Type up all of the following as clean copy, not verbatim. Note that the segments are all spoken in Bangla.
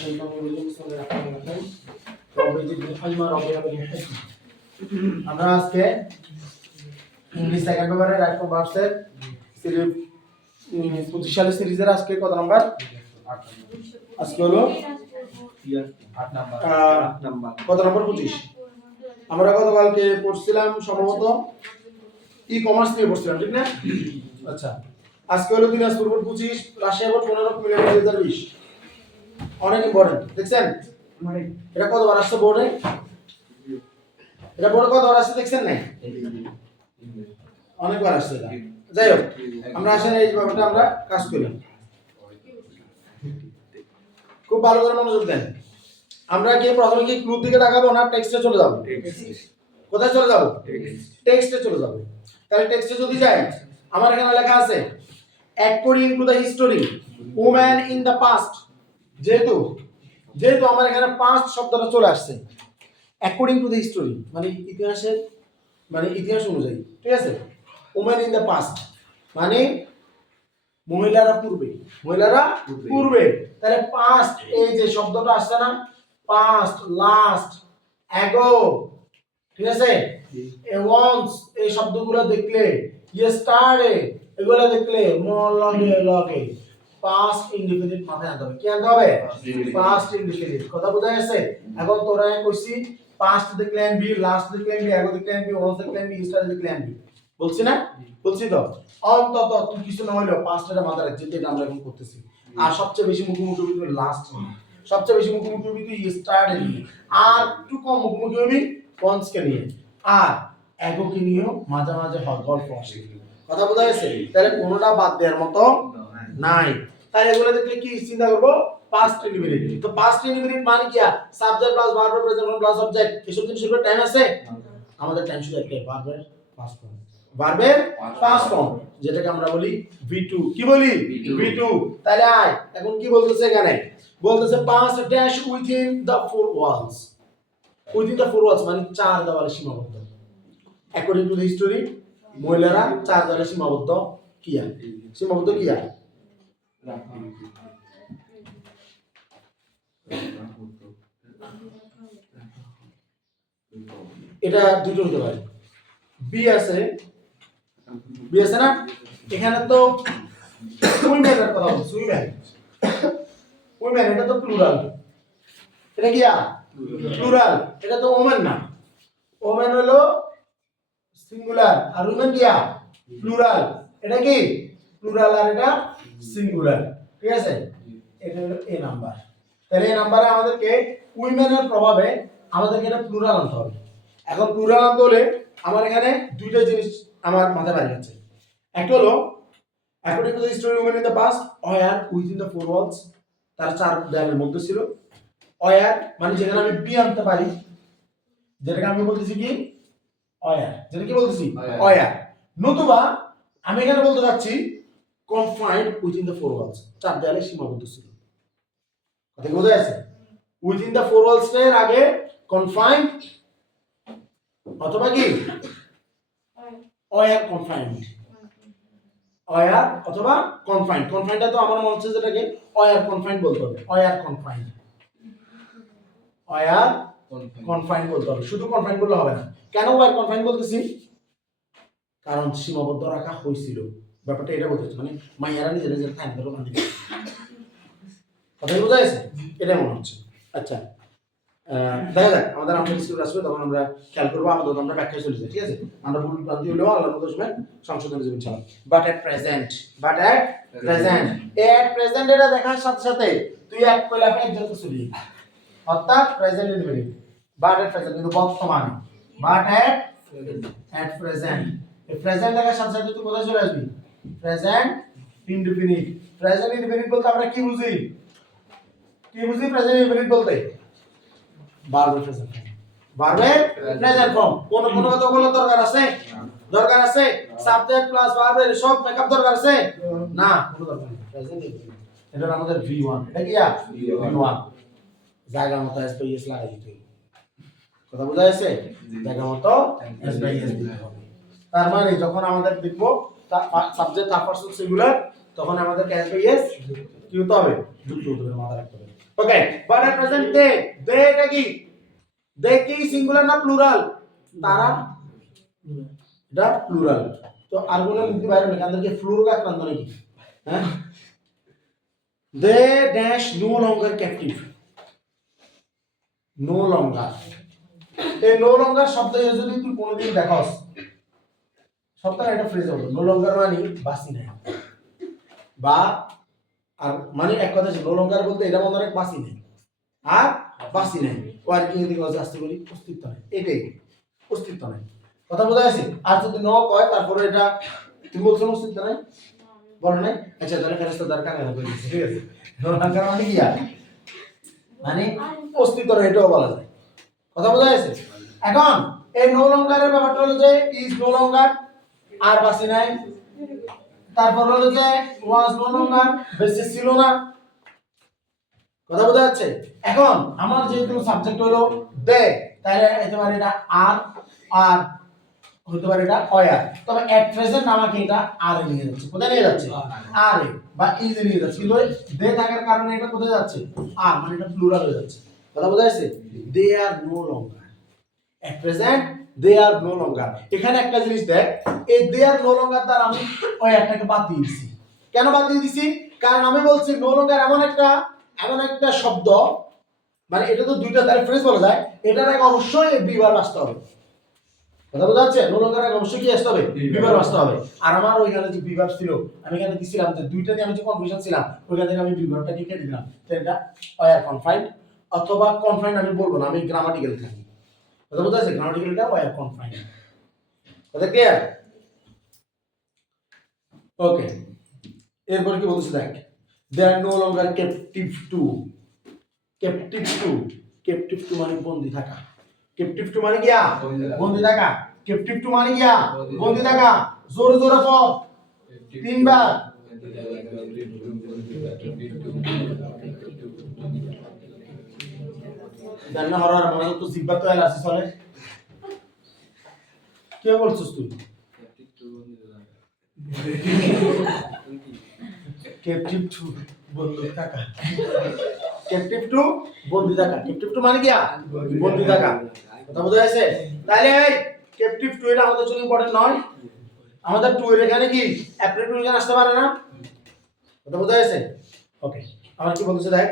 الشيطان الرجيم بسم الله الرحمن الرحيم رب زدني علما رب هب لي حكمة আমরা আজকে ইংলিশ সেকেন্ড পেপারে রাইট ফ্রম ভার্বসের সিরিজ 25 সালের সিরিজের আজকে কত নাম্বার 8 আজকে হলো 8 নাম্বার কত নাম্বার 25 আমরা গতকালকে পড়ছিলাম সম্ভবত ই কমার্স নিয়ে পড়ছিলাম ঠিক না আচ্ছা আজকে হলো দিনাজপুর 25 রাজশাহী 15 মিলিয়ন 2020 অনেক ইম্পর্টেন্ট দেখছেন এটা কতবার আসছে বোর্ডে এটা বোর্ডে কতবার আসছে দেখছেন না অনেকবার আসছে এটা যাই হোক আমরা আসলে এই ব্যাপারটা আমরা কাজ করলাম খুব ভালো করে মনোযোগ দেন আমরা কি প্রথমে কি ক্লু দিকে তাকাবো না টেক্সটে চলে যাব কোথায় চলে যাব টেক্সটে চলে যাব তাহলে টেক্সটে যদি যাই আমার এখানে লেখা আছে according to the history women in the past যেহেতু আমার এখানে পাস্ট শব্দটা চলে আসছে অ্যাকর্ডিং টু দ্য হিস্টোরি মানে ইতিহাসের মানে ইতিহাস অনুযায়ী ঠিক আছে ওমেন ইন দ্য পাস্ট মানে মহিলারা পূর্বে তাহলে পাস্ট এই যে শব্দটা আসছে না পাস্ট লাস্ট অ্যাগো ঠিক আছে ওয়ান্স এই শব্দগুলো দেখলে ইয়েস্টারডে এগুলো দেখলে মোর লগে পাস্ট ইনডিফিনিট মাথায় আনতে হবে কি আনতে হবে পাস্ট ইনডিফিনিট কথা বোঝা গেছে এখন তোরা কইছি পাস্ট দেখলে এমবি লাস্ট দেখলে এমবি আগে দেখলে এমবি ওয়ান্স দেখলে এমবি স্টার দেখলে এমবি বলছি না বলছি তো অন্তত তুই কিছু না হলেও পাস্টটা মাথায় রাখ যেটা আমরা এখন করতেছি আর সবচেয়ে বেশি মুখোমুখি হবি লাস্ট সবচেয়ে বেশি মুখোমুখি হবি তুই স্টার্ট নিয়ে আর একটু কম মুখোমুখি হবি ওয়ান্স কে নিয়ে আর এগো কে নিয়েও মাঝে মাঝে গল্প আসে কথা বোঝা গেছে তাহলে কোনোটা বাদ দেওয়ার মতো নাই তাই এগুলো দেখলে কি চিন্তা করব পাস্ট ইনডিফিনিট তো পাস্ট ইনডিফিনিট মানে কি subject plus verb present form plus object এসব জিনিসের উপর টাইম আছে আমাদের টাইম শুধু একটাই ভার্বের পাস্ট ফর্ম ভার্বের পাস্ট ফর্ম যেটাকে আমরা বলি V2 কি বলি V2 তাহলে আয় এখন কি বলতেছে এখানে বলতেছে past dash within the four Waals মানে চার দেওয়ালে সীমাবদ্ধ অ্যাকর্ডিং টু দ্য হিস্টোরি মহিলারা চার দেওয়ালে সীমাবদ্ধ কিয়া এটা দুটো হতে পারে বি আছে না এখানে তো উইমেনের কথা বলছি উইমেন এটা তো প্লুরাল এটা কি প্লুরাল এটা তো ওমেন না ওমেন হলো সিঙ্গুলার আর উইমেন কি প্লুরাল এটা কি প্লুরাল আর এটা সিঙ্গুলার ঠিক আছে এটা হলো এ নাম্বার তাহলে এই নাম্বারে আমাদেরকে উইমেনের প্রভাবে আমাদেরকে এটা প্লুরাল আনতে হবে এখন প্লুরাল আনতে হলে আমার এখানে দুইটা জিনিস আমার মাথায় বাইরে যাচ্ছে একটা হলো according to the history women in the past were within the four walls তার চার দেয়ালের মধ্যে ছিল অয়ার মানে যেখানে আমি বি আনতে পারি যেটাকে আমি বলতেছি কি অয়ার যেটা কি বলতেছি অয়ার নতুবা আমি এখানে বলতে যাচ্ছি confined within the four Waals চার দেয়ালে সীমাবদ্ধ ছিল কথা কি বোঝা যাচ্ছে উইথিন দ্য ফোর ওয়ালস এর আগে কনফাইন্ড অথবা কি অয়ার কনফাইন্ড অয়ার অথবা কনফাইন্ড কনফাইন্ডটা তো আমার মনে হচ্ছে যেটাকে অয়ার কনফাইন্ড বলতে হবে অয়ার কনফাইন্ড বলতে হবে শুধু কনফাইন্ড বললে হবে না কেন অয়ার কনফাইন্ড বলতেছি কারণ সীমাবদ্ধ রাখা হয়েছিল ব্যাপারটা এটা বলতেছে মানে মাইয়ারা নিজের টাইম ধরে বাঁধি কথা বোঝা গেছে এটাই মনে হচ্ছে আচ্ছা দেখা যাক আমাদের আমরা স্কুল আসবে তখন আমরা খেয়াল করবো আমাদের আমরা ব্যাখ্যায় চলে যাই ঠিক আছে আমরা ভুল প্রান্তি হলেও আল্লাহর মতো সময় সংশোধন জীবন চালাম বাট এট প্রেজেন্ট এটা দেখার সাথে সাথে তুই এক কইলাফে একজন তো চলি অর্থাৎ present indefinite but at present কিন্তু বর্তমানে বাট এট প্রেজেন্ট এই প্রেজেন্ট দেখার সাথে সাথে তুই কোথায় চলে আসবি প্রেজেন্ট ইনডিফিনিট বলতে আমরা কি বুঝি প্রেজেন্ট ইনডিফিনিট বলতে ভার্বের প্রেজেন্ট ফর্ম কোন কথা বলার দরকার আছে সাবজেক্ট প্লাস ভার্বের সব মেকআপ দরকার আছে না কোনো দরকার নেই প্রেজেন্ট এটা আমাদের V1 এটা কি V1 জায়গা মতো এসপিএস লাগাই দিতে কথা বোঝা যাচ্ছে জায়গা মতো এসপিএস দিতে হবে তার মানে যখন আমাদের দেখবো সাবজেক্ট থার্ড পারসন সিঙ্গুলার তখন আমাদের এসপিএস কি হতে হবে যুক্ত হতে হবে মাথা রাখতে হবে ওকে, বাট এট প্রেজেন্ট দে এটা কি, দে কি সিঙ্গুলার না প্লুরাল? তারা এটা প্লুরাল। তো আরগুলো লিখতে বাইরে না, কারণ ফ্লুরো আক্রান্ত নাকি? হ্যাঁ, they dash no longer captive, no longer. এই নো লঙ্গার শব্দ যদি তুই কোনোদিন দেখাস, শব্দটা একটা ফ্রেজ হলো নো লঙ্গার মানে বাসি নাই, বা আর মানে এক কথা নো লঙ্গার বলতে এটা মনে হয় বাসি নেই আর বাসি নেই, ও আর কি এদিকে আস্তে করি অস্তিত্ব নেই, এটাই অস্তিত্ব নেই। কথা বোঝা গেছে? আর যদি ন কয় তারপরে এটা তুমি বলছো অস্তিত্ব নেই, বলো নাই? আচ্ছা তাহলে ফেরেশতা দ্বারা কানে করে দিচ্ছি, ঠিক আছে? নো লঙ্গার মানে কি আর মানে অস্তিত্ব নেই, এটাও বলা যায়। কথা বোঝা গেছে? এখন এই নো লঙ্গারের ব্যাপারটা হলো যে ইজ নো লঙ্গার আর বাসি নাই, তারপর হলো যে ওয়াজ নো লঙ্গার বেশি ছিল না। কথা বোঝা যাচ্ছে? এখন আমার যেহেতু সাবজেক্ট হলো দে, তাহলে হতে পারে এটা আর, আর হতে পারে এটা অয়ার, তবে এট প্রেজেন্ট আমাকে এটা আর এ নিয়ে যাচ্ছে। কোথায় নিয়ে যাচ্ছে? আর এ বা ইজ এ নিয়ে যাচ্ছে, কিন্তু দে থাকার কারণে এটা কোথায় যাচ্ছে? আর, মানে এটা প্লুরাল হয়ে যাচ্ছে। কথা বোঝা যাচ্ছে? They are no longer, at present they are no longer. এখানে একটা জিনিস দেখ, এই দে আর নো লঙ্গার দ্বারা আমি অয়ারটাকে বাদ দিয়ে দিছি। কেন বাদ দিয়ে দিছি? কারণ আমি বলছি নো লঙ্গার এমন একটা শব্দ, মানে এটা তো দুইটা দ্বারা ফ্রেজ বলা যায়, এটার আগে অবশ্যই বিভার আসতে হবে। কথা বোঝা যাচ্ছে? নো লঙ্গার আগে অবশ্যই কি আসতে হবে? বিভার আসতে হবে। আর আমার ওইখানে যে বিভার ছিল, আমি এখানে দিছিলাম যে দুইটা নিয়ে আমি যে কনফিউশন ছিলাম, ওইখান থেকে আমি বিভারটাকে কেটে দিলাম। তো এটা অয়ার কনফাইন্ড, অথবা কনফাইন্ড আমি বলবো না, আমি গ্রামাটিক্যাল থাকি। কথা বোঝা যাচ্ছে? গ্রামাটিক্যালটা অয়ার কনফাইন্ড। কথা ক্লিয়ার? ওকে, এরপর কি বলতেছে দেখ, they are no longer captive to, captive to, captive to মানে বন্দী থাকা, ক্যাপটিভ টু মানে কি বন্দী থাকা, ক্যাপটিভ টু মানে কি বন্দী থাকা। জোরে জোরে পড় তিনবার। জানা হরার মনে তো জিব্বা তো এলাসি চলে, কি বলছিস তুই? ক্যাপটিভ টু বন্দী থাকা, ক্যাপটিভ টু বন্দী থাকা, ক্যাপটিভ টু মানে কি বন্দী থাকা। কথা বোঝা যাচ্ছে? তাহলে এই ক্যাপটিভ টু এটা আমাদের জন্য ইম্পর্টেন্ট নয়, আমাদের টু এর এখানে কি অ্যাপ্রিলিকেশন আসতে পারে না। কথা বোঝা যাচ্ছে? ওকে, আমার কি বলতেছে দেখ,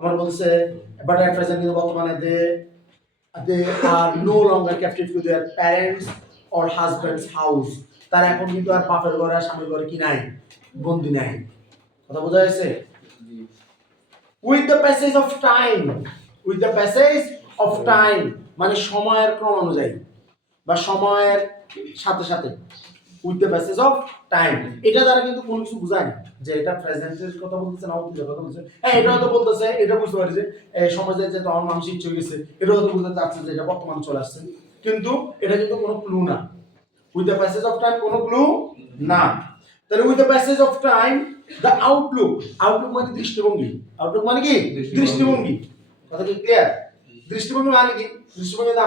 আমার বলতেছে বাট এট প্রেজেন্ট কিন্তু বর্তমানে they are no longer captive to their parents or husband's house, তারা এখন কিন্তু আর বাপের ঘরে আর স্বামীর ঘরে কি নাই, বন্দী নাই। কথা বোঝা যাচ্ছে? With the passage of time, with the passage of time মানে সময়ের ক্রম অনুযায়ী বা সময়ের সাথে সাথে, with the passage of time এটা দ্বারা কিন্তু কোনো কিছু বোঝায় না যে এটা প্রেজেন্টের কথা বলতেছে না অতীতের কথা বলতেছে। হ্যাঁ, এটাও তো বলতেছে, এটা বুঝতে পারি যে সমাজে যে তখন মানুষ ইচ্ছে গেছে, এটাও তো বুঝতে চাচ্ছে যে এটা বর্তমানে চলে আসছে, কিন্তু এটা কিন্তু কোনো ক্লু না। With the passage of time কোনো ক্লু না। তাহলে with the passage of time the Outlook, Outlook মানে দৃষ্টিভঙ্গি, আউটলুক মানে কি দৃষ্টিভঙ্গি। কথা কি ক্লিয়ার? দৃষ্টিভঙ্গি মানে কি? দৃষ্টিভঙ্গিতে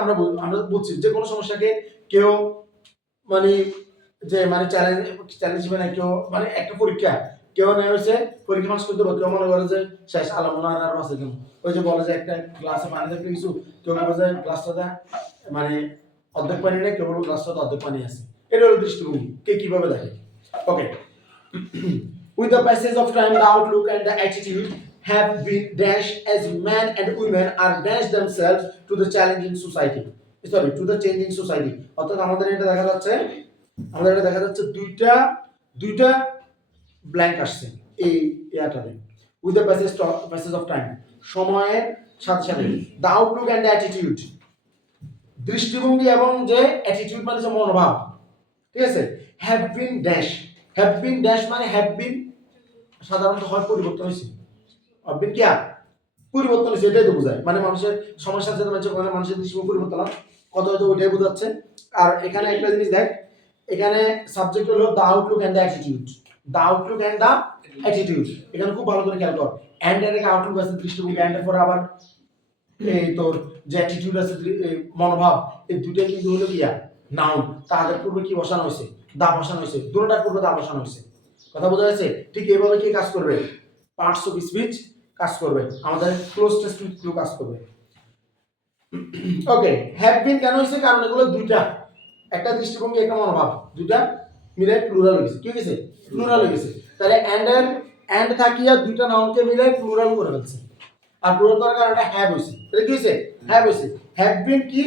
আমরা বুঝছি যে কোনো সমস্যাকে কেউ মানে যে মানে চ্যালেঞ্জ মানে কেউ মানে একটা পরীক্ষা কেউ নেই হয়েছে, পরীক্ষা পাস করতে পারে, কেউ মনে করে যে শেষ আলামনা আর আছে কেন, ওই যে বলে যে একটা গ্লাসে পানি থাকলে কিছু, কেউ বলে যে গ্লাসটাতে মানে অর্ধেক পানি নেই, কেউ বলে গ্লাসটাতে অর্ধেক পানি আছে। এটা হলো দৃষ্টিভঙ্গি, কে কিভাবে দেখে। ওকে, with the passage of time the outlook and the attitude have been dashed as men and women are dashed themselves to the challenging society, sorry to the changing society। অর্থাৎ আমাদের এটা দেখা যাচ্ছে দুইটা ব্ল্যাঙ্ক আসছে এই ইয়াটাতে, with the passage of time সময়ের সাথে সাথে, the outlook and the attitude দৃষ্টিভঙ্গি এবং যে অ্যাটিটিউড মানে যে মনোভাব, ঠিক আছে, have been dash, have been dash মানে হ্যাভ বিন সাধারণত হয় পরিবর্তন হয়েছে, হ্যাভ বিন কি পরিবর্তন হয়েছে, এটাই তো বোঝায়, মানে মানুষের সমস্যার সাথে মানে মানুষের দৃষ্টিভঙ্গি পরিবর্তন হয়, কত হয়তো ওইটাই বোঝাচ্ছে। আর এখানে একটা জিনিস দেখ, এখানে সাবজেক্ট হলো the outlook and the attitude, the outlook and the attitude, এখানে খুব ভালো করে খেয়াল কর, অ্যান্ড এর আগে আউটলুক আছে দৃষ্টিভঙ্গি, অ্যান্ড এর পরে আবার এই তোর যে অ্যাটিটিউড আছে মনোভাব, এই দুটোই কিন্তু হলো কি নাউন, তাদের পূর্বে কি বসানো হয়েছে, দা বসানো হয়েছে, দুটোটার পূর্বে দা বসানো হয়েছে। কথা বোঝা যাচ্ছে? ঠিক এইভাবে কি কাজ করবে পার্টস অফ স্পিচ কাজ করবে, আমাদের ক্লোজ টেস্ট উইথ ক্লু কাজ করবে। ওকে, হ্যাভ বিন কেন হয়েছে? কারণ এগুলো দুইটা, একটা দৃষ্টিভঙ্গি একটা মনোভাব, দুইটা মিলে প্লুরাল হয়ে গেছে। কি হয়ে গেছে? প্লুরাল হয়ে গেছে। তাহলে এন্ড থাকিয়া দুইটা নাউনকে মিলে প্লুরাল করে ফেলছে। আর প্লুরাল করার কারণে হ্যাভ হয়েছে। তাহলে কি হয়েছে? হ্যাভ হয়েছে। হ্যাভ বিন কি?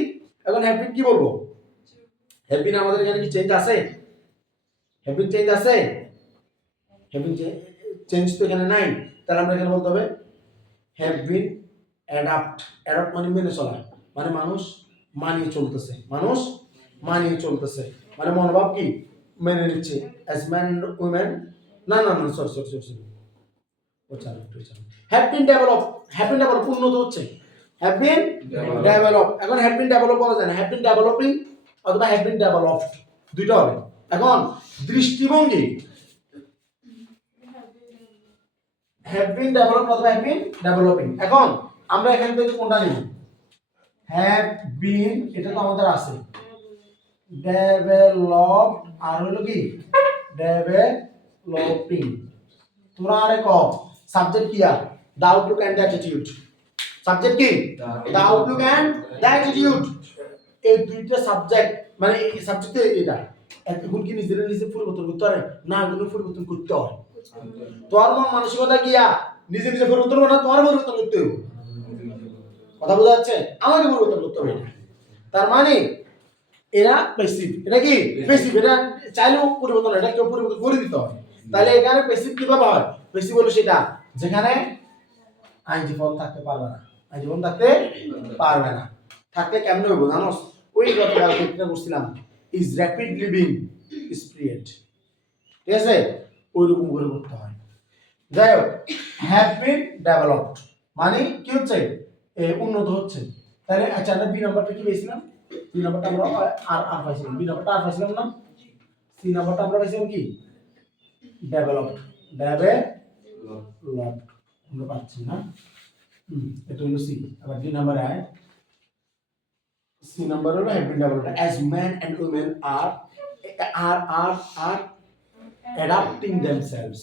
এখন হ্যাভ বিন কি বলবো? হ্যাভ বিন আমাদের এখানে কি চেঞ্জ আছে? হ্যাভ বিন চেঞ্জ আছে? হ্যাভ বিন চেঞ্জ তো এখানে নাই। তাহলে আমরা এখানে বলতে হবে হ্যাভ বিন অ্যাডাপ্ট। অ্যাডাপ্ট মানে মেনে চলা, মানে মানুষ মানিয়ে চলতেছে, মানুষ মানিয়ে চলতেছে, মানে মনোভাব কি মেনে নিচ্ছে। অ্যাজ ম্যান উইমেন, না না না সরি সরি সরি সরি ও চালু একটু চালু। Have been develop, have been develop উন্নত হচ্ছে, হ্যাভ বিন ডেভেলপ। এখন হ্যাভ বিন ডেভেলপ বলা যায় না, হ্যাভ বিন ডেভেলপিং অথবা হ্যাভ বিন ডেভেলপড, দুইটা হবে। এখন দৃষ্টিভঙ্গি have been developed অথবা have been developing। এখন আমরা এখান থেকে কোনটা নিব? have been, এটা তো আমাদের আছে, developed আর হলো কি developing। তোরা আরে ক সাবজেক্ট কি? আর the outlook and the attitude। Subject কি? the outlook and the attitude। এই দুইটা সাবজেক্ট, মানে এই সাবজেক্টে এটা এখন কি নিজেরা নিজে পরিবর্তন করতে পারে না, এগুলো পরিবর্তন করতে হয়। তোমার মন মানসিকতা গিয়া নিজে নিজে পরিবর্তন হবে না, তোমার পরিবর্তন করতে হবে। কথা বোঝা যাচ্ছে? আমাকে পরিবর্তন করতে হবে। তার মানে এরা প্যাসিভ, এটা কি প্যাসিভ, এটা চাইলেও পরিবর্তন, এটা কেউ পরিবর্তন করে দিতে হয়। তাহলে এখানে প্যাসিভ কিভাবে হয়? প্যাসিভ হলো সেটা যেখানে আইনজীবন থাকতে পারবে না, আইনজীবন থাকতে পারবে না। থাকতে কেমন হইব জানোস? ওই গতকাল একটা করছিলাম, ইজ র‍্যাপিড লিভিং স্প্রিট, ঠিক আছে? ওইরকম করে করতে হয়। যাই হোক, হ্যাভ বিন ডেভেলপড মানে কি হচ্ছে? উন্নত হচ্ছে। তাহলে আচ্ছা, আমরা বি নাম্বারটা কি পেয়েছিলাম? বি নাম্বারটা আমরা আর পাইছিলাম, বি নাম্বারটা আর পাইছিলাম না। সি নাম্বারটা আমরা পাইছিলাম কি? ডেভেলপড, ডেভেলপড আমরা পাচ্ছি না। এটা হলো সি। আবার ডি নাম্বারে আয়, সি নাম্বার হলো have been developed as man and women are adapting themselves,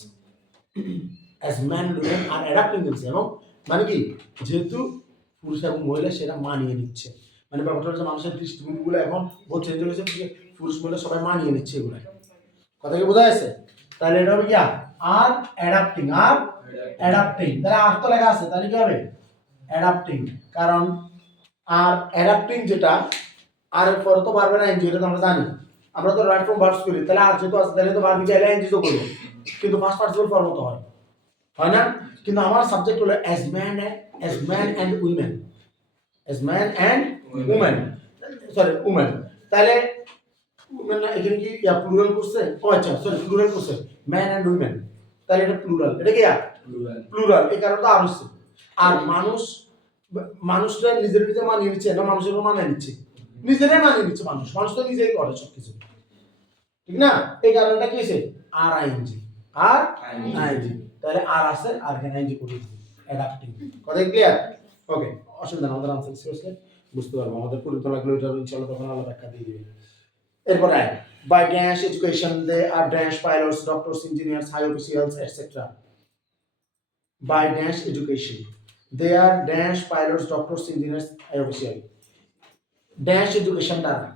as men and women are adapting themselves। এবং মানে কি, যেহেতু পুরুষ এবং মহিলা সেটা মানিয়ে নিচ্ছে, মানে ব্যাপারটা হচ্ছে মানুষের দৃষ্টিভঙ্গিগুলো এখন বহুত চেঞ্জ হয়ে গেছে, পুরুষ মহিলা সবাই মানিয়ে নিচ্ছে এগুলো। কথা কি বোঝা যাচ্ছে? তাহলে এটা হবে কি? আর অ্যাডাপ্টিং, আর অ্যাডাপ্টিং। তাহলে আর তো লেখা আছে, তাহলে কি হবে? অ্যাডাপ্টিং। কারণ আর অ্যাডাপ্টিং যেটা, আর এর পরে তো পারবে না এনজি, এটা তো আমরা জানি, আমরা তো রাইট ফ্রম ভার্বস করি। তাহলে আর যেহেতু আছে তাহলে তো ভার্ব চাইলে এনজি তো করব, কিন্তু ফার্স্ট পার্টিসিপল ফর্ম তো হয়, হয় না? কিন্তু আমার সাবজেক্ট হলো as man and women, as man and women, sorry women. তাহলে উইমেন এখানে কি প্লুরাল করছে? ও আচ্ছা সরি, প্লুরাল করছে ম্যান এন্ড উইমেন, তাহলে এটা প্লুরাল, এটা কি প্লুরাল। এই কারণে তো আর হচ্ছে। আর মানুষরা নিজের নিজে মানিয়ে নিচ্ছে না, মানুষের মানিয়ে নিচ্ছে, নিজেরাই মানিয়ে নিচ্ছে। মানুষ তো নিজেই করে সবকিছু, ঠিক না? এই কারণটা কি হয়েছে? আর আইএনজি, আর আইএনজি। তাহলে আর আছে, আর এখানে আইএনজি করে দিচ্ছি, অ্যাডাপ্টিং। কথা ক্লিয়ার? ওকে, অসুবিধা না, আমাদের আনসার সিরিয়াসলি বুঝতে পারবো। আমাদের পরিবর্তন লাগলে ওইটা ইনশাআল্লাহ তখন আলাদা ব্যাখ্যা দিয়ে দিবে। এরপরে by dash education they are dash pilots, doctors, engineers, high officials etcetera. By dash education they are dash pilots, doctors, engineers, high official. Dash education দ্বারা,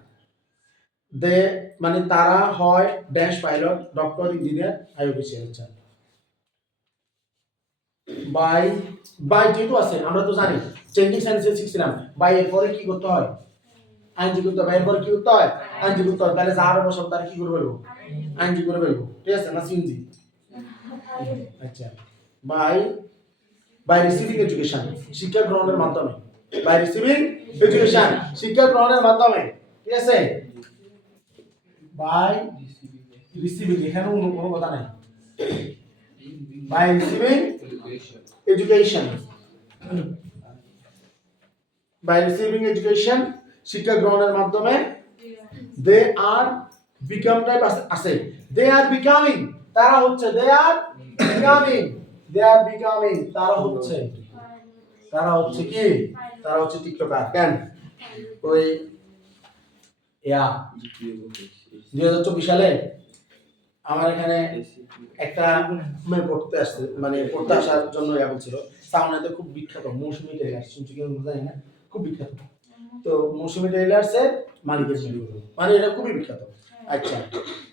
দে মানে তারা হয় dash pilot, doctor, engineer, high official. আচ্ছা, বাই বাই যেহেতু আছে আমরা তো জানি, চেঞ্জিং সেন্টেন্স শিখছিলাম, বাই এর পরে কি করতে হয়? আইনজি করতে হবে। এরপরে কি করতে হয়? আইনজি করতে হয়। তাহলে যার বসব তার কি করে বলবো? আইনজি করে বলবো, ঠিক আছে না? সিনজি। আচ্ছা, বাই রিসিভিং এডুকেশন, শিক্ষা গ্রহণের মাধ্যমে, বাই রিসিভিং এডুকেশন, শিক্ষা গ্রহণের মাধ্যমে, ঠিক আছে? বাই রিসিভিং, এখানে অন্য কোনো কথা নাই, by receiving education, by receiving education, শিক্ষা গ্রহণের মাধ্যমে, দে আর বিকাম টাইপ আছে, দে আর বিকামিং, তারা হচ্ছে, দে are becoming, they are becoming, তারা হচ্ছে কি? তারা হচ্ছে টিকটকার। কেন? ওই 2024 সালে আমার এখানে একটা মেয়ে পড়তে আসছে, মানে পড়তে আসার জন্য বলছিল সাউনাতে খুব বিখ্যাত মৌসুমী টেইলার্স, শুনছি কেউ জানি না, খুব বিখ্যাত। তো মৌসুমী টেইলার্সের মালিকের মেয়ে, মানে এটা খুবই বিখ্যাত। আচ্ছা,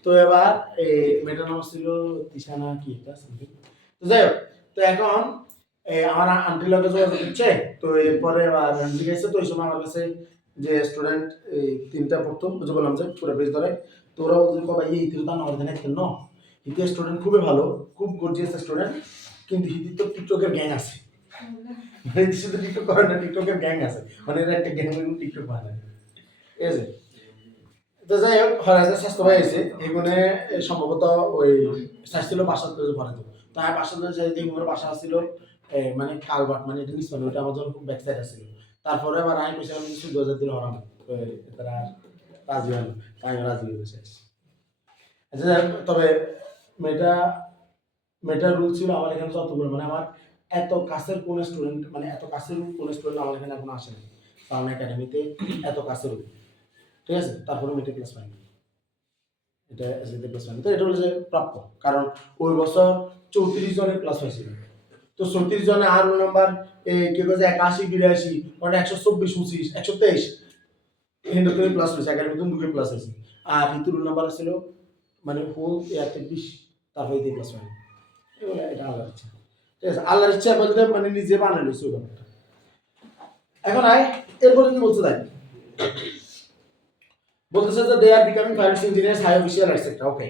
তো এবার এই মেয়েটার নাম ছিল তিশানা কি একটা সামথিং। তো যাই হোক, তো এখন আমার আন্টির লগে যোগাযোগ হচ্ছে। তো এরপরে আবার জিজ্ঞাসা, তো ওই সময় আমার কাছে যে স্টুডেন্ট এই তিনটা পড়তো, বুঝে বললাম যে পুরো পেজ ধরে। তো ওরা বলছে ভাই এই তিনটা না আমাদের এখানে কেন, হিতের স্টুডেন্ট খুবই ভালো, খুব গর্জিয়াস স্টুডেন্ট, কিন্তু হিতির তো টিকটকের গ্যাং আছে, মানে শুধু টিকটক করে না, টিকটকের গ্যাং আছে, মানে এরা একটা গ্যাং টিকটক বানায়, ঠিক আছে। তো যাই হোক, হরাজের স্বাস্থ্য ভাই আছে এগুলো সম্ভবত ওই স্বাস্থ্য বাসা করে ভরে দেবো। তো আমি বাসা ধরে যাই দেখি ওর বাসা ছিল মানে কালবাট, মানে এটা নিস, মানে ওটা আমার জন্য খুব ব্যাক সাইড আসছিল। তারপরে আবার আমি পয়সা আমি 14,000 দিল হরাম, তারা রাজি হলো, আমি রাজি হয়ে শেষ। আচ্ছা, তবে মেয়েটার রুল ছিল আমার এখানে যতগুলো, মানে আমার এত কাছের কোন স্টুডেন্ট, মানে এত কাছের কোন স্টুডেন্ট আমার এখানে এখনো আসে না সাউন্ড একাডেমিতে, এত কাছের, ঠিক আছে। তারপরে মেয়েটা ক্লাস পাইনি, এটা এসএতে ক্লাস পাইনি। তো এটা হলো যে প্রাপ্য, কারণ ওই বছর 34 জনের ক্লাস হয়েছিল। তো 34 জনে আর রোল নাম্বার কে কাছে 81 82 মানে 124 25 123 এখানে তো প্লাস হয়েছে, একাডেমিতে দুটো প্লাস হয়েছে। আর ঋতুর রোল নাম্বার ছিল মানে হোল 23, তারপরে দিয়ে ক্লাস পাইনি। এগুলো এটা আল্লাহর ইচ্ছা, ঠিক আছে। আল্লাহর ইচ্ছা বলতে মানে নিজে বানালো ওই ব্যাপারটা। এখন এরপরে কি বলতে চাই, বলতেছে যে they are becoming pilots engineers high official etcetera. Okay,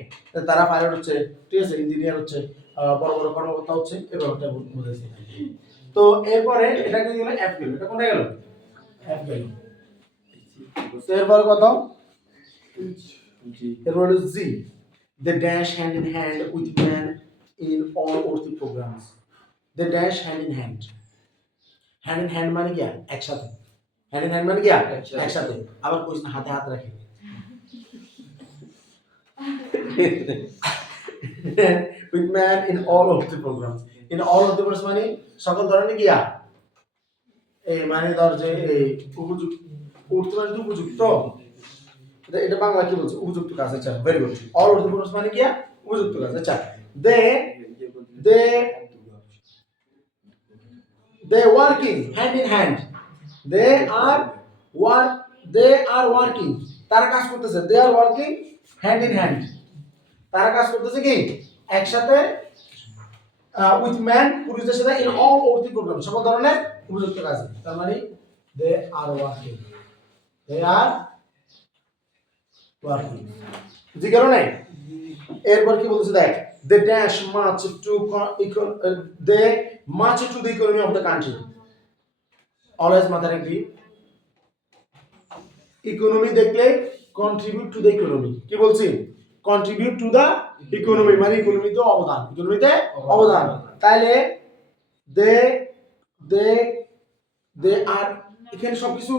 তারা পাইলট হচ্ছে, ঠিক আছে, ইঞ্জিনিয়ার হচ্ছে, বড় বড় কর্মকর্তা হচ্ছে, এই ব্যাপারটা বুঝাইছে। তো এরপরে এটা কি গেল এফ গেল, এটা কোনটা গেল এফ গেল। তো এরপরে কত, এরপর হলো জি, they dash hand in hand with man in all worthy programs. They dash hand in hand, hand in hand মানে কি একসাথে, হ্যান্ড ইন হ্যান্ড মানে কি একসাথে, আবার কইছ না হাতে হাত রাখে with man in all of the programs, in all of the programs মানে সকল ধরনের গিয়া এই মানে ধর যে এই উপযুক্ত উর্দু মানে উপযুক্ত, এটা বাংলা কি বলছে উপযুক্ত কাজ। আচ্ছা, very good. all of the programs মানে গিয়া উপযুক্ত কাজ। আচ্ছা, they working hand in hand, they are working, তারা কাজ করতেছে, they are working hand in hand, তারা কাজ করতেছে কি একসাথে উইথ ম্যান পুরুষদের সাথে ইন অল ওরথি প্রোগ্রাম, সকল ধরনের উপযুক্ত কাজে। তার মানে দে are working, they are working, জি কেন নাই। এরপর কি বলতেছে দেখ, they dash much to they much to the economy of the country. Always মাথায় রাখবি, ইকোনমি দেখলে কন্ট্রিবিউট টু দ্য ইকোনমি, কি বলছি কন্ট্রিবিউট টু দ্য ইকোনমি মানে ইকোনমিতে অবদান, ইকোনমিতে অবদান। তাইলে দে দে দে আর এখানে সবকিছু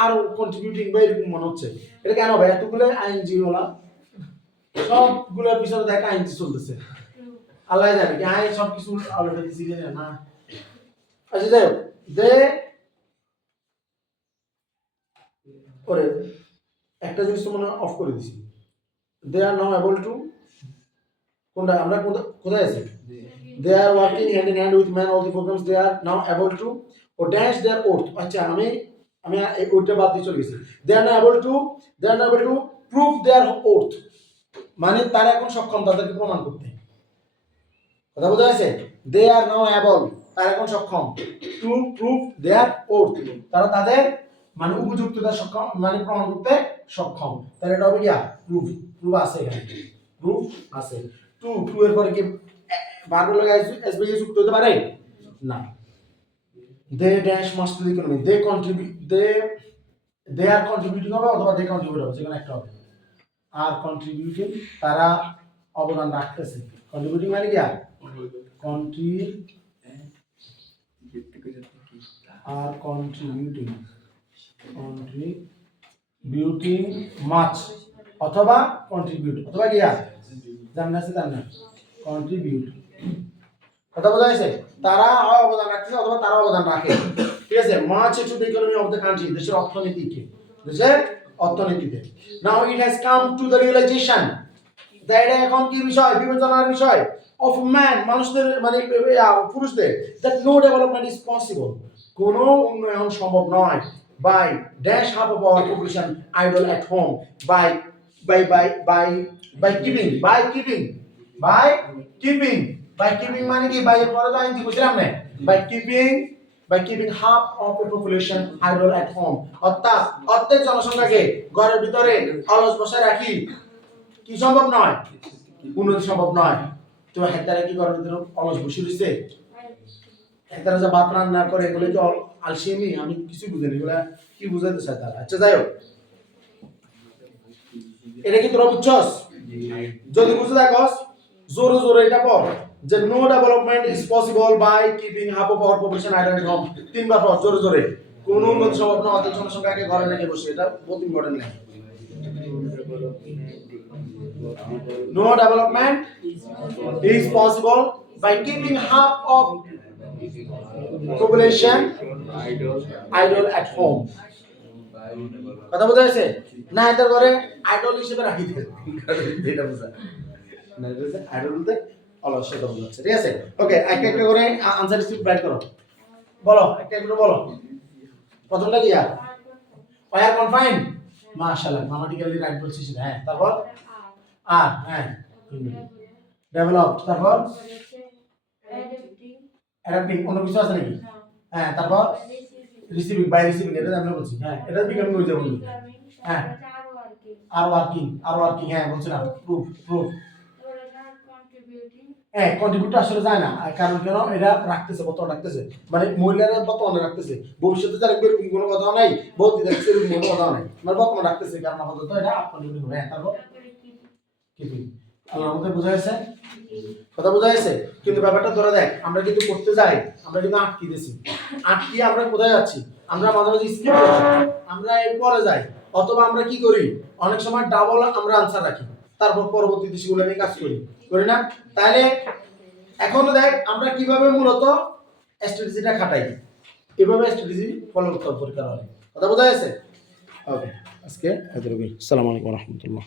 আর কন্ট্রিবিউটিং বা এরকম মনে হচ্ছে, এটা কেন হবে এতগুলো আইনজি ওলা সবগুলোর পিছনে দেখ আইনজি চলতেছে, আল্লাহ জানে কি আইন সবকিছু অলরেডি দিছি না। আচ্ছা যাই হোক, দে ওরে একটা জিনিস তো মনে অফ করে দিছি, they are now able to কোনটা আমরা কোথায় আছে, they are working hand in hand with man all the programs, they are now able to or dash their oath। আচ্ছা আমি ওইটা বাদ দিয়ে চলে গেছি, they are now able to prove their oath, মানে তারা এখন সক্ষম তাদেরকে প্রমাণ করতে, কথা বোঝা যাচ্ছে। they are now able, তারা এখন সক্ষম to prove their oath, তারা তাদের মানে উপযুক্ততা সক্ষম মানে প্রমাণ করতে সক্ষম। তাহলে এটা হবে কি প্রুফ আছে, এখানে প্রুফ আছে। টু এর পরে কি ভার্ব লাগে এসবি যুক্ত হতে পারে না। They dash must to the economy, they contribute, they are contributing হবে অথবা দে কন্ট্রিবিউট হবে, যেখানে একটা হবে। আর কন্ট্রিবিউটিং তারা অবদান রাখতেছে, কন্ট্রিবিউটিং মানে কি কন্ট্রিবিউটিং মাচ অথবা কন্ট্রিবিউট অথবা কি জানা আছে জানা কন্ট্রিবিউট, কথা বোঝা যাচ্ছে। তারা অবদান রাখতেছে অথবা তারা অবদান রাখে, ঠিক আছে। Much to the economy of the country, দেশের অর্থনীতিতে, দেশের অর্থনীতিতে। Now it has come to the realization, এটা এখন কি বিষয় বিবেচনার বিষয়, of man মানুষদের মানে পুরুষদের that no development is possible কোনো উন্নয়ন সম্ভব নয় by dash half of our population idle at home by keeping মানে কি by এর পরে তো আইন বুঝলাম না by keeping half of the population idle at home অর্থাৎ অর্ধেক জনসংখ্যাকে ঘরের ভিতরে অলস বসায় রাখি কি সম্ভব নয় উন্নতি সম্ভব নয় তো হেতারা কি ঘরের ভিতরে অলস বসে রইছে হেতারা যে ভাত রান্না করে এগুলো কি আলসেমি আমি কিছু বুঝিনি এগুলা কি বুঝাতে চাই তারা আচ্ছা যাই হোক এটা কি তোরা বুঝছস যদি বুঝতে থাকস জোরে জোরে এটা পড় যে no development is possible by keeping half of our population idle at home তিনবার পড় জোরে জোরে কোন উন্নতি সম্ভব না অর্ধেক জনসংখ্যাকে ঘরে রেখে বসে এটা বহুত ইম্পর্টেন্ট লাগে no development is possible by keeping half of population idle at home কথা বোঝা যাচ্ছে না এটা করে আইডল হিসেবে রাখি দেন এটা বুঝা না এটা আইডল বলতে অলস সেটা বোঝাচ্ছে ঠিক আছে ওকে একটা একটা করে আনসার স্ক্রিপ্ট রাইট করো বলো একটা একটা করে বলো প্রথমটা কি আর কনফাইন মাশাআল্লাহ গ্রামাটিক্যালি রাইট বলছিস হ্যাঁ তারপর আর হ্যাঁ ডেভেলপ তারপর অ্যাডাপ্টিং অন্য কিছু আছে নাকি হ্যাঁ তারপর রিসিভিং বাই রিসিভিং এটা আমরা বলছি হ্যাঁ এটা বিকামিং হয়ে যাবে হ্যাঁ আর ওয়ার্কিং হ্যাঁ বলছি না প্রুফ হ্যাঁ কন্ট্রিবিউট আসলে যায় না কারণ কেন এটা রাখতেছে বর্তমান রাখতেছে মানে মহিলারা বর্তমানে রাখতেছে ভবিষ্যতে যারা এরকম কোনো কথা নাই বহুত দেখছে এরকম কোনো কথা নাই মানে বর্তমান রাখতেছে কারণ আপাতত এটা কন্ট্রিবিউট হবে হ্যাঁ তারপর কিপিং আল্লাহর মধ্যে বোঝা যাচ্ছে কথা বোঝা যাচ্ছে কিন্তু ব্যাপারটা ধরে দেখ আমরা কিন্তু করতে যাই আমরা কিন্তু আটকে দিয়েছি আটকে আমরা কোথায় যাচ্ছি আমরা মাঝে মাঝে স্কিপ করছি আমরা এরপরে যাই অথবা আমরা কি করি অনেক সময় ডাবল আমরা আনসার রাখি তারপর পরবর্তীতে সেগুলো নিয়ে কাজ করি না তাহলে এখনো দেখ আমরা কিভাবে মূলত স্ট্র্যাটেজিটা খাটাই এভাবে স্ট্র্যাটেজি ফলো করতে হবে পরীক্ষার হলে কথা বোঝা যাচ্ছে ওকে আজকে এতটুকুই আসসালামু আলাইকুম ওয়া রাহমাতুল্লাহ